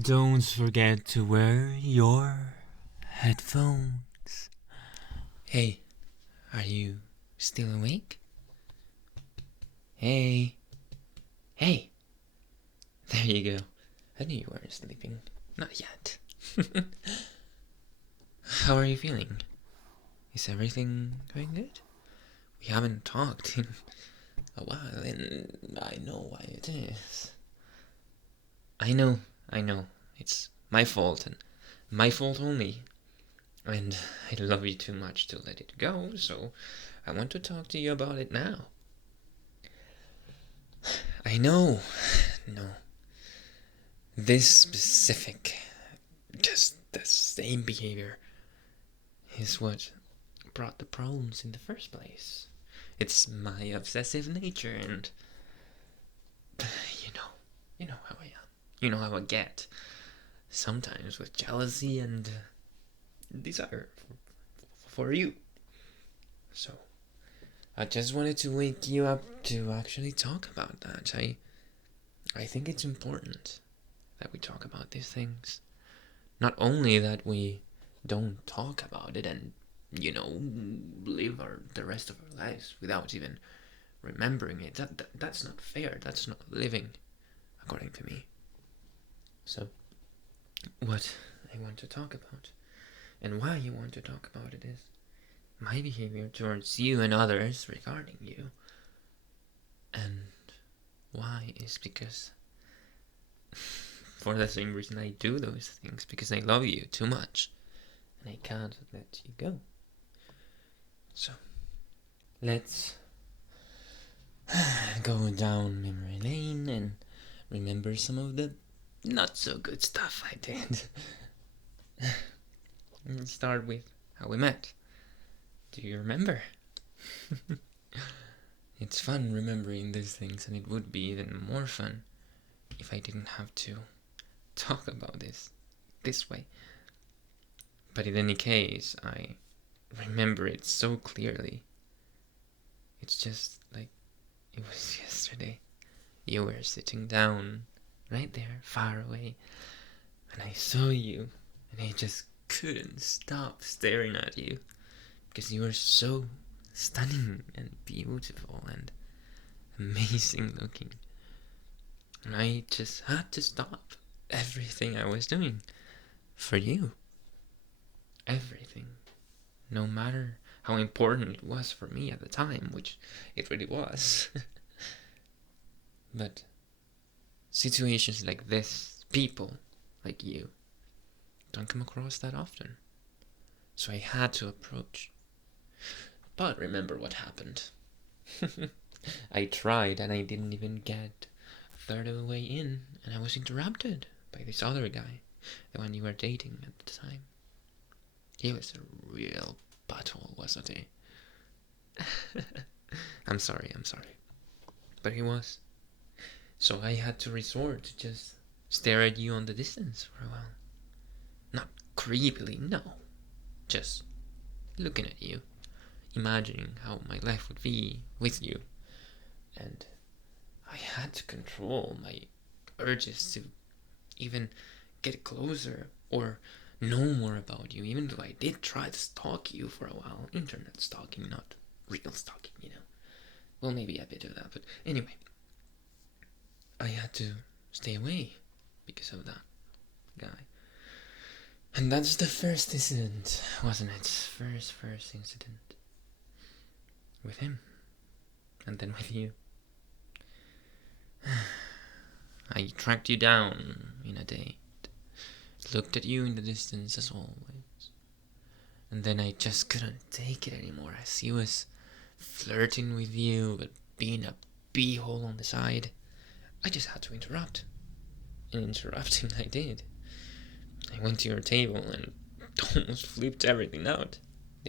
Don't forget to wear your headphones. Hey, are you still awake? Hey. Hey. There you go. I knew you weren't sleeping. Not yet. How are you feeling? Is everything going good? We haven't talked in a while, and I know why it is. I know. It's my fault, and my fault only. And I love you too much to let it go, so I want to talk to you about it now. I know. No. This specific, just the same behavior, is what brought the problems in the first place. It's my obsessive nature, and you know how I am. You know how I get. Sometimes with jealousy and desire for you. So, I just wanted to wake you up to actually talk about that. I think it's important that we talk about these things. Not only that we don't talk about it and, live the rest of our lives without even remembering it. That's not fair. That's not living, according to me. So, what I want to talk about, and why you want to talk about it, is my behavior towards you and others regarding you. And why is because for the same reason I do those things, because I love you too much and I can't let you go. So, let's go down memory lane and remember some of the not so good stuff I did. Let's start with how we met. Do you remember? It's fun remembering these things, and it would be even more fun if I didn't have to talk about this way. But in any case, I remember it so clearly. It's just like it was yesterday. You were sitting down right there, far away, and I saw you, and I just couldn't stop staring at you because you were so stunning and beautiful and amazing looking. And I just had to stop everything I was doing for you. Everything. No matter how important it was for me at the time, which it really was. But situations like this, people like you, don't come across that often. So I had to approach. But remember what happened. I tried and I didn't even get a third of the way in, and I was interrupted by this other guy, the one you were dating at the time. He was a real butthole, wasn't he? I'm sorry. But he was. So I had to resort to just stare at you on the distance for a while. Not creepily, no. Just looking at you, imagining how my life would be with you. And I had to control my urges to even get closer or know more about you, even though I did try to stalk you for a while. Internet stalking, not real stalking, Well, maybe a bit of that, but anyway. I had to stay away because of that guy. And that's the first incident, wasn't it? First incident. With him. And then with you. I tracked you down in a date. Looked at you in the distance as always. And then I just couldn't take it anymore as he was flirting with you, but being a beehole on the side. I just had to interrupt. And interrupting I did. I went to your table and almost flipped everything out.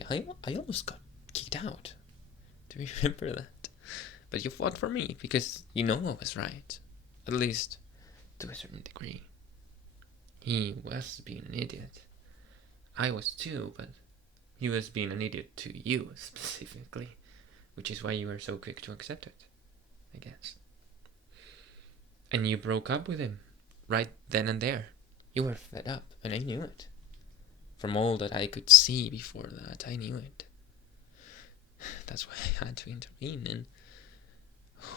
I almost got kicked out. Do you remember that? But you fought for me because you know I was right. At least to a certain degree. He was being an idiot. I was too, but he was being an idiot to you specifically, which is why you were so quick to accept it, I guess. And you broke up with him right then and there. You were fed up, and I knew it. From all that I could see before that, I knew it. That's why I had to intervene, and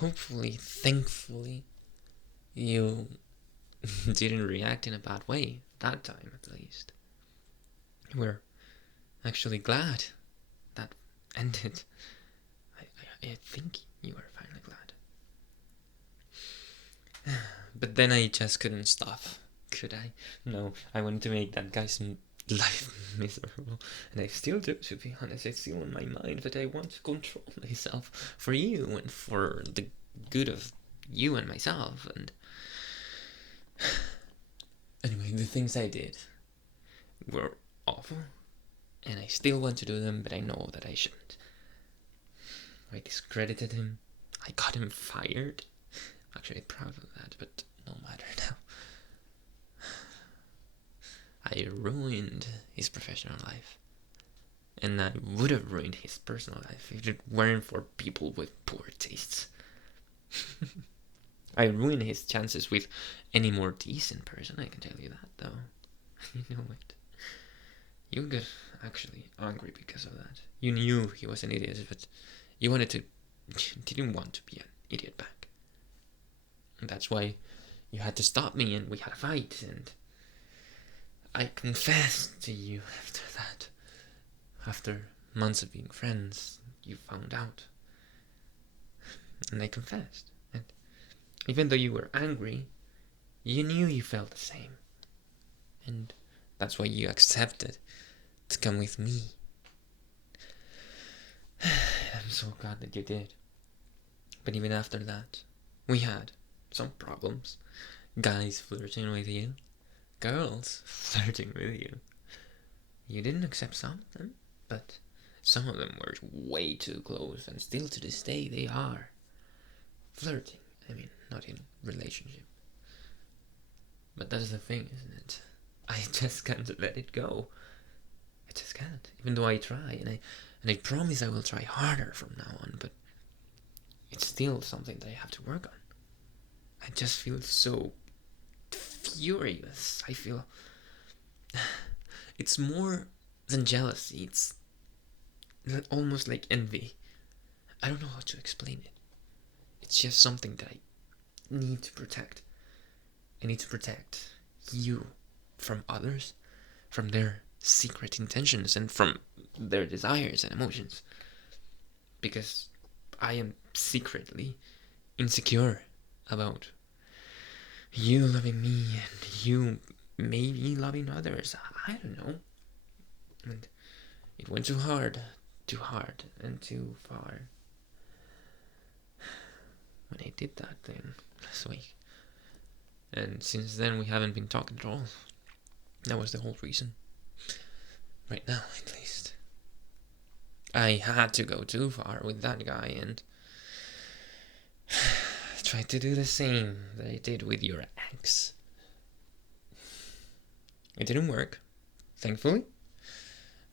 hopefully, thankfully, you didn't react in a bad way, that time at least. You were actually glad that ended. I think you were finally glad. But then I just couldn't stop, could I? No, I wanted to make that guy's life miserable, and I still do, to be honest. It's still in my mind that I want to control myself for you and for the good of you and myself. And anyway, the things I did were awful, and I still want to do them, but I know that I shouldn't. I discredited him. I got him fired. I'm actually proud of that, but no matter now. I ruined his professional life. And I would have ruined his personal life if it weren't for people with poor tastes. I ruined his chances with any more decent person, I can tell you that, though. You know it. You got actually angry because of that. You knew he was an idiot, but you didn't want to be an idiot back. And that's why you had to stop me, and we had a fight, and I confessed to you after that. After months of being friends, you found out. And I confessed. And even though you were angry, you knew you felt the same. And that's why you accepted to come with me. I'm so glad that you did. But even after that, we had some problems. Guys flirting with you. Girls flirting with you. You didn't accept some of them, but some of them were way too close, and still to this day they are. Flirting, I mean, not in relationship. But that's the thing, isn't it? I just can't let it go. I just can't, even though I try, and I promise I will try harder from now on, but it's still something that I have to work on. I just feel so furious. I feel it's more than jealousy. It's almost like envy. I don't know how to explain it. It's just something that I need to protect. I need to protect you from others, from their secret intentions, and from their desires and emotions. Because I am secretly insecure about you loving me and you maybe loving others. I don't know. And it went too hard, and too far when I did that thing last week. And since then we haven't been talking at all. That was the whole reason. Right now, at least. I had to go too far with that guy and try to do the same that I did with your ex. It didn't work, thankfully.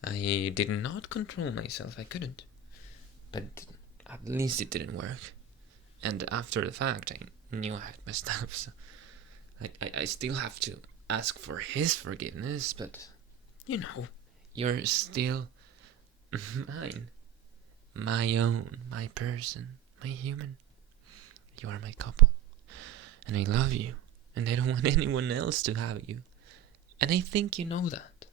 I did not control myself, I couldn't. But at least it didn't work. And after the fact, I knew I had messed up, so I still have to ask for his forgiveness, but, you know, you're still mine. My own, my person, my human. You are my couple. And I love you. And I don't want anyone else to have you. And I think you know that.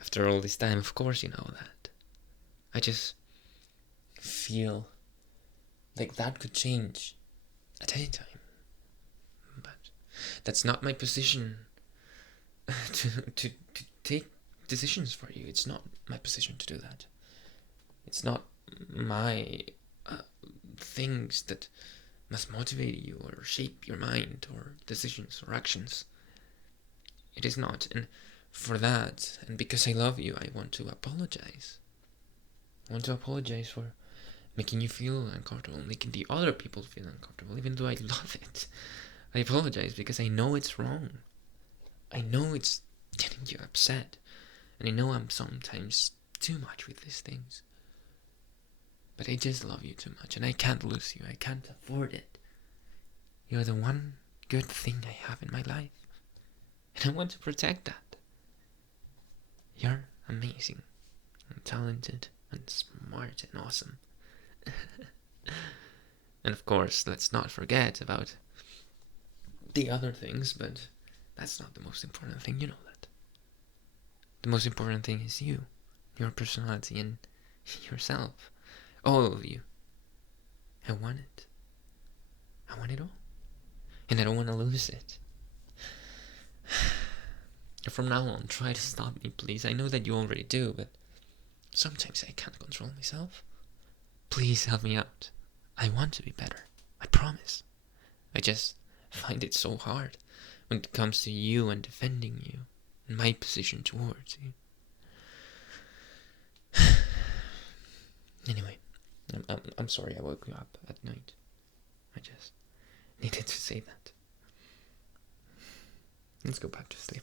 After all this time, of course you know that. I just feel like that could change at any time. But that's not my position to take decisions for you. It's not my position to do that. It's not my things that must motivate you or shape your mind or decisions or actions. It is not. And for that, and because I love you, I want to apologize. I want to apologize for making you feel uncomfortable, making the other people feel uncomfortable, even though I love it. I apologize because I know it's wrong. I know it's getting you upset. And I know I'm sometimes too much with these things. But I just love you too much, and I can't lose you. I can't afford it. You're the one good thing I have in my life. And I want to protect that. You're amazing, and talented, and smart, and awesome. And of course, let's not forget about the other things, but that's not the most important thing, you know that. The most important thing is you, your personality, and yourself. All of you. I want it. I want it all. And I don't want to lose it. From now on, try to stop me, please. I know that you already do, but sometimes I can't control myself. Please help me out. I want to be better. I promise. I just find it so hard when it comes to you and defending you and my position towards you. Anyway, I'm sorry I woke you up at night. I just needed to say that. Let's go back to sleep.